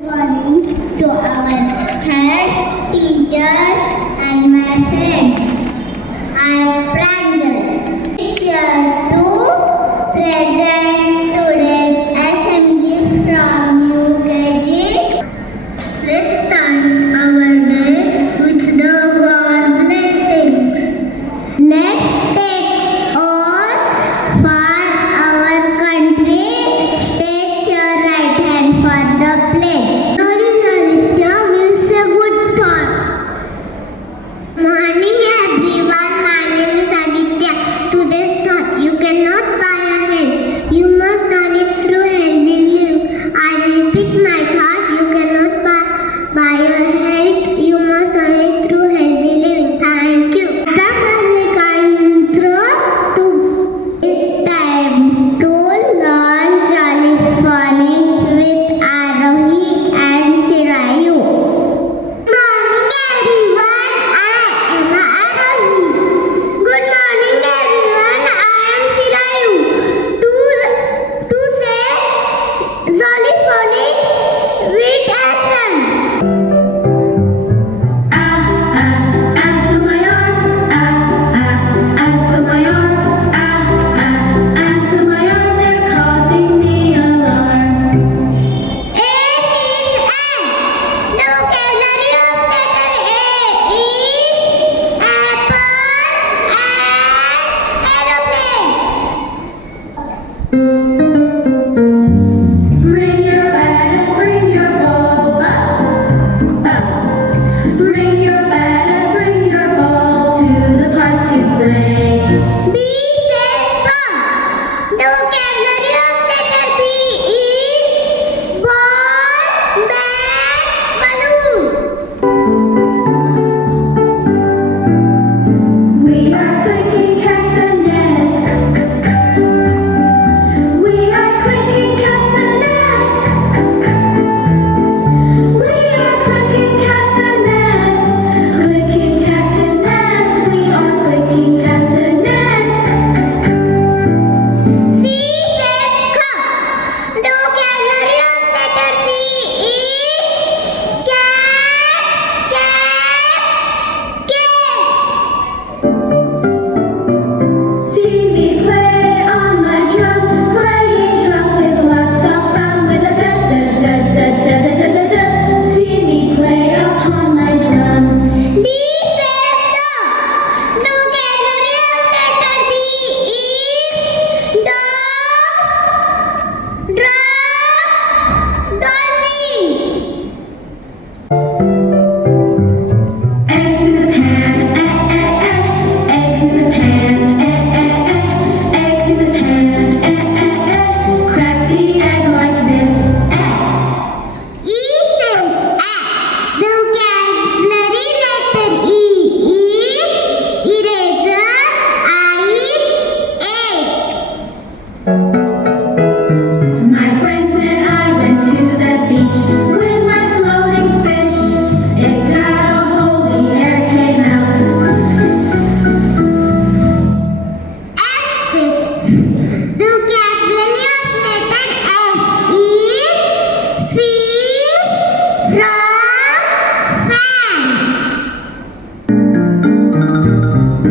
Morning to our heads, teachers, and my friends. I am Pranjal. It's here to present today's assembly from Ukg. Let's start our day with the God blessings. Let's take oath for our country. Stretch your right hand for the pledge. Morning everyone, my name is Aditya. Today's thought: you cannot buy a health, you must earn it through healthy living. I repeat my thought: you cannot buy a health, you must earn it through healthy living. Thank you. It's time to learn jolly phonics with Arohi and Shirayu.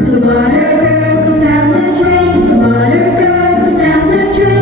The water girl goes down the drain. The water girl goes down the drain.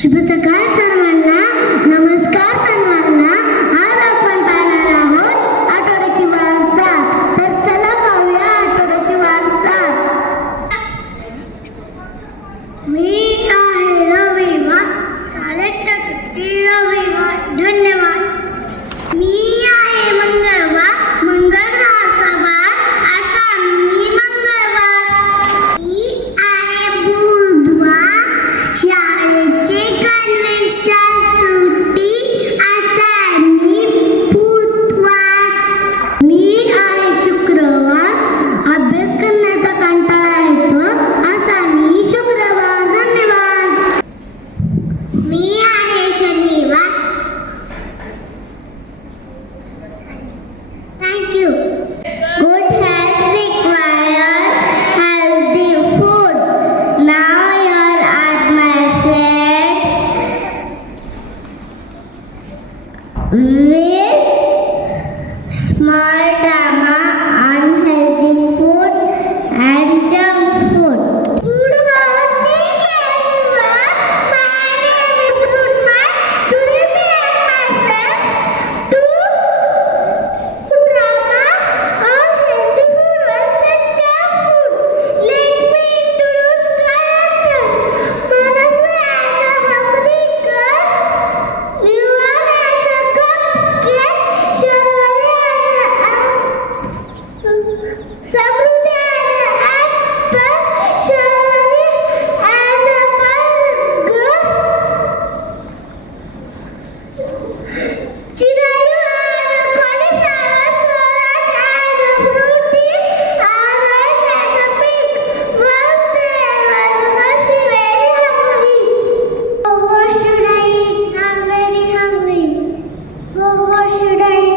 शुभ सकाळ सर्वांना. नमस्कार सर्वांना. आज आपण पाहणार आहोत आठवड्याची वारसा. तर चला पाहूया आठवड्याची वारसा. मी आहे रविवार, शाळेत सुट्टी रविवार. धन्यवाद. मी आहे मंगळवार, मंगळ ग्रहाचा वार, असा मी मंगळवार. मी आहे बुधवार, शाळेचे गणवेशात सुट्टी, असा मी बुधवार. मी आहे शुक्रवार, अभ्यास करण्याचा कंटाळा येतो, असा मी शुक्रवार. धन्यवाद. मी आहे शनिवार. Thank you. Good health requires healthy food. Now here are my friends with small drama on healthy food and junk food. Good morning everyone. My name is Rudma. Today me and my friends do drama on healthy food versus junk food. Let me introduce characters. Manasvi as a hungry girl, Yuvan as a cupcake, Shalvari as a Samruddhi as an apple, Shalvari as a burger, Chirayu as a cauliflower, Swaraj as a fruity, Adarsh as a pig. Once there was a girl, she very hungry. Oh, what should I eat? I'm very hungry. Oh, what should I